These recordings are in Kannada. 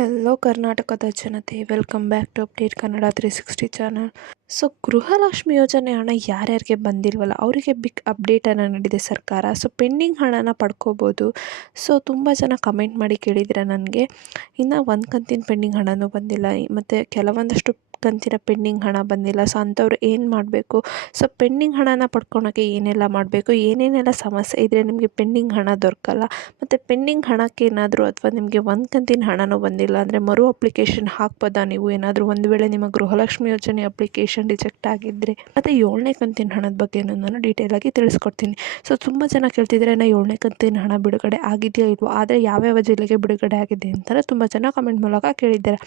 ಹೆಲೋ ಕರ್ನಾಟಕದ ಜನತೆ, welcome back to update Kannada 360 channel. So Gruhalakshmi ಯೋಜನೆ ಹಣ ಯಾರ್ಯಾರಿಗೆ ಬಂದಿಲ್ವಲ್ಲ ಅವರಿಗೆ ಬಿಗ್ ಅಪ್ಡೇಟನ್ನು ನೀಡಿದೆ ಸರ್ಕಾರ. ಸೊ ಪೆಂಡಿಂಗ್ ಹಣನ ಪಡ್ಕೋಬೋದು. ಸೊ ತುಂಬ ಜನ ಕಮೆಂಟ್ ಮಾಡಿ ಕೇಳಿದ್ದೀರ ನನಗೆ, ಇನ್ನು ಒಂದು ಕಂತಿನ ಪೆಂಡಿಂಗ್ ಹಣನೂ ಬಂದಿಲ್ಲ, ಮತ್ತು ಕೆಲವೊಂದಷ್ಟು ಕಂತಿನ ಪೆಂಡಿಂಗ್ ಹಣ ಬಂದಿಲ್ಲ. ಸೊ ಅಂಥವ್ರು ಏನು ಮಾಡಬೇಕು, ಸೊ ಪೆಂಡಿಂಗ್ ಹಣನ ಪಡ್ಕೊಳಕ್ಕೆ ಏನೆಲ್ಲ ಮಾಡಬೇಕು, ಏನೇನೆಲ್ಲ ಸಮಸ್ಯೆ ಇದ್ದರೆ ನಿಮಗೆ ಪೆಂಡಿಂಗ್ ಹಣ ದೊರಕಲ್ಲ, ಮತ್ತು ಪೆಂಡಿಂಗ್ ಹಣಕ್ಕೆ ಏನಾದರೂ ಅಥವಾ ನಿಮಗೆ ಒಂದು ಕಂತಿನ ಹಣನೂ ಬಂದಿಲ್ಲ ಅಂದರೆ ಮರು ಅಪ್ಲಿಕೇಶನ್ ಹಾಕ್ಬೋದಾ ನೀವು? ಏನಾದರೂ ಒಂದು ವೇಳೆ ನಿಮ್ಮ ಗೃಹಲಕ್ಷ್ಮಿ ಯೋಜನೆ ಅಪ್ಲಿಕೇಶನ್ ರಿಜೆಕ್ಟ್ ಆಗಿದ್ದರೆ. ಮತ್ತು 7ನೇ ಕಂತಿನ ಹಣದ ಬಗ್ಗೆನೂ ನಾನು ಡೀಟೇಲಾಗಿ ತಿಳಿಸ್ಕೊಡ್ತೀನಿ. ಸೊ ತುಂಬ ಜನ ಕೇಳ್ತಿದ್ದಾರೆ, ನಾ 7ನೇ ಕಂತಿನ ಹಣ ಬಿಡುಗಡೆ ಆಗಿದೆಯಾ ಇಲ್ವೋ, ಆದರೆ ಯಾವ್ಯಾವ ಜಿಲ್ಲೆಗೆ ಬಿಡುಗಡೆ ಆಗಿದೆ ಅಂತಲೇ ತುಂಬ ಜನ ಕಮೆಂಟ್ ಮೂಲಕ ಕೇಳಿದ್ದಾರೆ.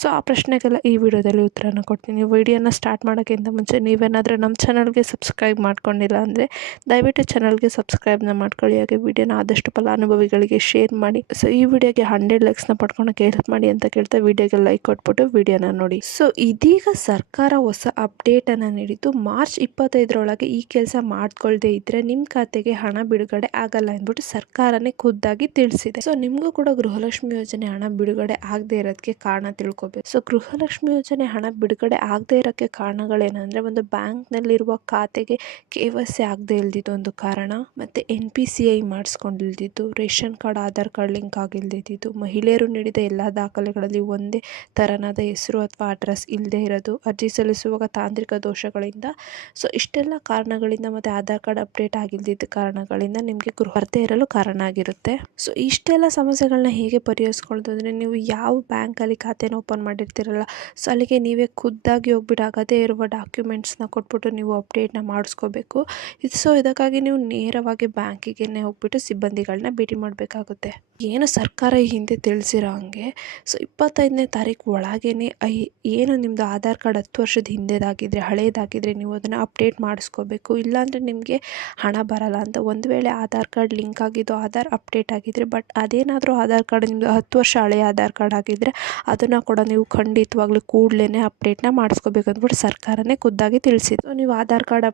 ಸೊ ಆ ಪ್ರಶ್ನೆಗೆಲ್ಲ ಈ ವಿಡಿಯೋದಲ್ಲಿ ಉತ್ತರನ ಕೊಡ್ತೀನಿ. ವಿಡಿಯೋನ ಸ್ಟಾರ್ಟ್ ಮಾಡೋಕ್ಕಿಂತ ಮುಂಚೆ ನೀವೇನಾದರೂ ನಮ್ಮ ಚಾನಲ್ಗೆ ಸಬ್ಸ್ಕ್ರೈಬ್ ಮಾಡ್ಕೊಂಡಿಲ್ಲ ಅಂದರೆ ದಯವಿಟ್ಟು ಚಾನಲ್ಗೆ ಸಬ್ಸ್ಕ್ರೈಬ್ನ ಮಾಡ್ಕೊಳ್ಳಿ, ಹಾಗೆ ವಿಡಿಯೋನ ಆದಷ್ಟು ಫಲಾನುಭವಿಗಳಿಗೆ ಶೇರ್ ಮಾಡಿ. ಸೊ ಈ ವಿಡಿಯೋಗೆ 100 ಲೈಕ್ಸ್ನ ಪಡ್ಕೊಳಕ್ಕೆ ಹೆಲ್ಪ್ ಮಾಡಿ ಅಂತ ಕೇಳ್ತಾ ವಿಡಿಯೋಗೆ ಲೈಕ್ ಕೊಟ್ಬಿಟ್ಟು ವಿಡಿಯೋನ ನೋಡಿ. ಸೊ ಇದೀಗ ಸರ್ಕಾರ ಹೊಸ ಅಪ್ಡೇಟನ್ನು ನೀಡಿದ್ದು, ಮಾರ್ಚ್ 25ರೊಳಗೆ ಈ ಕೆಲಸ ಮಾಡ್ಕೊಳ್ದೇ ಇದ್ದರೆ ನಿಮ್ಮ ಖಾತೆಗೆ ಹಣ ಬಿಡುಗಡೆ ಆಗಲ್ಲ ಅಂದ್ಬಿಟ್ಟು ಸರ್ಕಾರನೇ ಖುದ್ದಾಗಿ ತಿಳಿಸಿದೆ. ಸೊ ನಿಮಗೂ ಕೂಡ ಗೃಹಲಕ್ಷ್ಮಿ ಯೋಜನೆ ಹಣ ಬಿಡುಗಡೆ ಆಗದೆ ಇರೋದಕ್ಕೆ ಕಾರಣ ತಿಳ್ಕೊಬೇಕು. ಸೊ ಗೃಹಲಕ್ಷ್ಮಿ ಯೋಜನೆ ಹಣ ಬಿಡುಗಡೆ ಆಗದೆ ಇರೋಕ್ಕೆ ಕಾರಣಗಳೇನೆಂದರೆ, ಒಂದು ಬ್ಯಾಂಕ್ನಲ್ಲಿರುವ ಖಾತೆಗೆ KYC ಆಗದೆ ಇಲ್ದಿದ್ದು ಒಂದು ಕಾರಣ, ಮತ್ತು NPCI ಮಾಡಿಸ್ಕೊಂಡಿಲ್ದಿದ್ದು, ration card Aadhaar card link ಆಗಿಲ್ದಿದ್ದು, ಮಹಿಳೆಯರು ನೀಡಿದ ಎಲ್ಲ ದಾಖಲೆಗಳಲ್ಲಿ ಒಂದೇ ಥರನಾದ ಹೆಸರು ಅಥವಾ ಅಡ್ರೆಸ್ ಇಲ್ಲದೆ ಇರೋದು, ಅರ್ಜಿ ಸಲ್ಲಿಸುವಾಗ ತಾಂತ್ರಿಕ ದೋಷಗಳಿಂದ. ಸೊ ಇಷ್ಟೆಲ್ಲ ಕಾರಣಗಳಿಂದ, ಮತ್ತು ಆಧಾರ್ ಕಾರ್ಡ್ ಅಪ್ಡೇಟ್ ಆಗಿಲ್ದಿದ್ದ ಕಾರಣಗಳಿಂದ ನಿಮಗೆ ಗೃಹ ಬರ್ದೇ ಇರಲು ಕಾರಣ ಆಗಿರುತ್ತೆ. ಸೊ ಇಷ್ಟೆಲ್ಲ ಸಮಸ್ಯೆಗಳನ್ನ ಹೇಗೆ ಪರಿಹರಿಸ್ಕೊಳ್ಳೋದು ಅಂದರೆ, ನೀವು ಯಾವ ಬ್ಯಾಂಕಲ್ಲಿ ಖಾತೆನ ಓಪನ್ ಮಾಡಿರ್ತೀರಲ್ಲ, ಸೊ ಅಲ್ಲಿಗೆ ನೀವೇ ಖುದ್ದಾಗಿ ಹೋಗ್ಬಿಟ್ಟು ಆಗದೇ ಇರುವ ಡಾಕ್ಯುಮೆಂಟ್ಸ್ನ ಕೊಟ್ಬಿಟ್ಟು ನೀವು ಅಪ್ಡೇಟ್ನ ಮಾಡಿಸ್ಕೋಬೇಕು. ಸೊ ಇದಕ್ಕಾಗಿ ನೀವು ನೇರವಾಗಿ ಬ್ಯಾಂಕಿಗೆ ಹೋಗ್ಬಿಟ್ಟು ಸಿಬ್ಬಂದಿಗಳನ್ನ ಭೇಟಿ ಮಾಡಬೇಕಾಗುತ್ತೆ. ಏನು ಸರ್ಕಾರ ಈ ಹಿಂದೆ ತಿಳಿಸಿರೋ ಹಂಗೆ, ಸೊ 25ನೇ ತಾರೀಕು ಒಳಗೇ ಏನು ನಿಮ್ಮದು ಆಧಾರ್ ಕಾರ್ಡ್ 10 ವರ್ಷದ ಹಿಂದೆದಾಗಿದ್ದರೆ, ಹಳೇದಾಗಿದ್ದರೆ ನೀವು ಅದನ್ನು ಅಪ್ಡೇಟ್ ಮಾಡಿಸ್ಕೋಬೇಕು. ಇಲ್ಲಾಂದರೆ ನಿಮಗೆ ಹಣ ಬರಲ್ಲ ಅಂತ. ಒಂದು ವೇಳೆ ಆಧಾರ್ ಕಾರ್ಡ್ ಲಿಂಕ್ ಆಗಿದ್ದು, ಆಧಾರ್ ಅಪ್ಡೇಟ್ ಆಗಿದ್ದರೆ, ಬಟ್ ಅದೇನಾದರೂ ಆಧಾರ್ ಕಾರ್ಡ್ ನಿಮ್ಮದು 10 ವರ್ಷ ಹಳೆಯ ಆಧಾರ್ ಕಾರ್ಡ್ ಆಗಿದ್ದರೆ ಅದನ್ನು ಕೂಡ ನೀವು ಖಂಡಿತವಾಗ್ಲೂ ಕೂಡಲೇ ಅಪ್ಡೇಟ್ನ ಮಾಡಿಸ್ಕೋಬೇಕು ಅಂದ್ಬಿಟ್ಟು ಸರ್ಕಾರನೇ ಖುದ್ದಾಗಿ ತಿಳಿಸಿದ್ದು. ನೀವು ಆಧಾರ್ ಕಾರ್ಡ್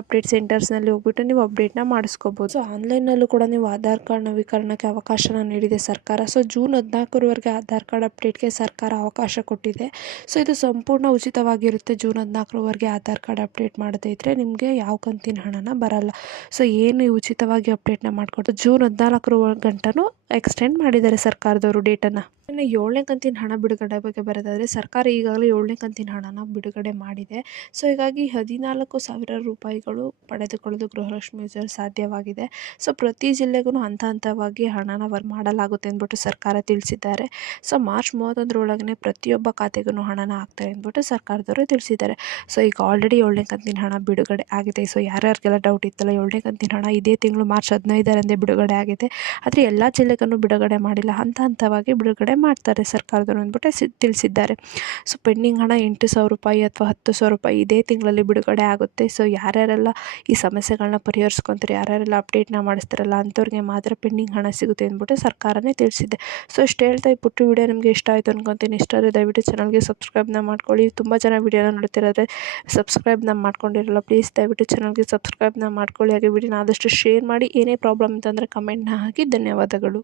ಅಪ್ಡೇಟ್ ಸೆಂಟರ್ಸ್ನಲ್ಲಿ ಹೋಗ್ಬಿಟ್ಟು ನೀವು ಅಪ್ಡೇಟ್ನ ಮಾಡಿಸ್ಕೋಬೋದು. ಸೊ ಆನ್ಲೈನಲ್ಲೂ ಕೂಡ ನೀವು ಆಧಾರ್ ಕಾರ್ಡ್ ನವೀಕರಣಕ್ಕೆ ಅವಕಾಶನ ನೀಡಿದೆ ಸರ್ಕಾರ. ಸೊ ಜೂನ್ 14ರವರೆಗೆ ಆಧಾರ್ ಕಾರ್ಡ್ ಅಪ್ಡೇಟ್ಗೆ ಸರ್ಕಾರ ಅವಕಾಶ ಕೊಟ್ಟಿದೆ. ಸೊ ಇದು ಸಂಪೂರ್ಣ ಉಚಿತವಾಗಿರುತ್ತೆ. ಜೂನ್ 14ರವರೆಗೆ ಆಧಾರ್ ಕಾರ್ಡ್ ಅಪ್ಡೇಟ್ ಮಾಡದೇ ಇದ್ದರೆ ನಿಮಗೆ ಯಾವ ಕಂತಿನ ಹಣನ ಬರಲ್ಲ. ಸೊ ಏನು ಉಚಿತವಾಗಿ ಅಪ್ಡೇಟ್ನ ಮಾಡಿಕೊಟ್ಟು ಜೂನ್ 14 ಗಂಟನೂ ಎಕ್ಸ್ಟೆಂಡ್ ಮಾಡಿದ್ದಾರೆ ಸರ್ಕಾರದವರು ಡೇಟನ್ನು. ಇನ್ನು 7ನೇ ಕಂತಿನ ಹಣ ಬಿಡುಗಡೆ ಬಗ್ಗೆ ಬರೋದಾದರೆ, ಸರ್ಕಾರ ಈಗಾಗಲೇ 7ನೇ ಕಂತಿನ ಹಣನ ಬಿಡುಗಡೆ ಮಾಡಿದೆ. ಸೊ ಹೀಗಾಗಿ 14,000 ರೂಪಾಯಿಗಳು ಪಡೆದುಕೊಳ್ಳಲು ಗೃಹಲಕ್ಷ್ಮಿ ಯೋಜನೆ ಸಾಧ್ಯವಾಗಿದೆ. ಸೊ ಪ್ರತಿ ಜಿಲ್ಲೆಗೂ ಹಂತವಾಗಿ ಹಣನ ಮಾಡಲಾಗುತ್ತೆ ಅಂದ್ಬಿಟ್ಟು ಸರ್ಕಾರ ತಿಳಿಸಿದ್ದಾರೆ. ಸೊ ಮಾರ್ಚ್ 31ರೊಳಗೆ ಪ್ರತಿಯೊಬ್ಬ ಖಾತೆಗೂ ಹಣನ ಹಾಕ್ತಾರೆ ಅಂದ್ಬಿಟ್ಟು ಸರ್ಕಾರದವರು ತಿಳಿಸಿದ್ದಾರೆ. ಸೊ ಈಗ ಆಲ್ರೆಡಿ 7ನೇ ಕಂತಿನ ಹಣ ಬಿಡುಗಡೆ ಆಗಿದೆ. ಸೊ ಯಾರ್ಯಾರಿಗೆಲ್ಲ ಡೌಟ್ ಇತ್ತಲ್ಲ, 7ನೇ ಕಂತಿನ ಹಣ ಇದೇ ತಿಂಗಳು ಮಾರ್ಚ್ 15ರಂದೇ ಬಿಡುಗಡೆ ಆಗಿದೆ, ಆದರೆ ಎಲ್ಲ ಜಿಲ್ಲೆಗೂ ಬಿಡುಗಡೆ ಮಾಡಿಲ್ಲ, ಹಂತವಾಗಿ ಬಿಡುಗಡೆ ಮಾಡ್ತಾರೆ ಸರ್ಕಾರದವರು ಅಂದ್ಬಿಟ್ಟು ತಿಳಿಸಿದ್ದಾರೆ. ಸೊ ಪೆಂಡಿಂಗ್ ಹಣ 8,000 ರೂಪಾಯಿ ಅಥವಾ 10,000 ರೂಪಾಯಿ ಇದೇ ತಿಂಗಳಲ್ಲಿ ಬಿಡುಗಡೆ ಆಗುತ್ತೆ. ಸೊ ಯಾರ್ಯಾರೆಲ್ಲ ಈ ಸಮಸ್ಯೆಗಳನ್ನ ಪರಿಹರಿಸ್ಕೊತಾರೆ, ಯಾರ್ಯಾರೆಲ್ಲ ಅಪ್ಡೇಟ್ನ ಮಾಡಿಸ್ತಾರಲ್ಲ ಅಂಥವ್ರಿಗೆ ಮಾತ್ರ ಪೆಂಡಿಂಗ್ ಹಣ ಸಿಗುತ್ತೆ ಅಂದ್ಬಿಟ್ಟು ಸರ್ಕಾರನೇ ತಿಳಿಸಿದೆ. ಸೊ ಇಷ್ಟು ಹೇಳ್ತಾ ಈ ಪುಟ್ಟ ವಿಡಿಯೋ ನಿಮಗೆ ಇಷ್ಟ ಆಯಿತು ಅನ್ಕೊತೀನಿ. ಇಷ್ಟ ಆದರೆ ದಯವಿಟ್ಟು ಚಾನಲ್ಗೆ ಸಬ್ಸ್ಕ್ರೈಬ್ನ ಮಾಡ್ಕೊಳ್ಳಿ. ತುಂಬ ಜನ ವಿಡಿಯೋನ ನೋಡ್ತಿರೋದ್ರೆ ಸಬ್ಸ್ಕ್ರೈಬ್ನ ಮಾಡ್ಕೊಂಡಿರಲ್ಲ, ಪ್ಲೀಸ್ ದಯವಿಟ್ಟು ಚಾನಲ್ಗೆ ಸಬ್ಸ್ಕ್ರೈಬ್ನ ಮಾಡ್ಕೊಳ್ಳಿ, ಹಾಗೆ ವಿಡಿಯೋನ ಆದಷ್ಟು ಶೇರ್ ಮಾಡಿ. ಏನೇ ಪ್ರಾಬ್ಲಮ್ ಅಂತಂದರೆ ಕಮೆಂಟ್ನ ಹಾಕಿ. ಧನ್ಯವಾದಗಳು.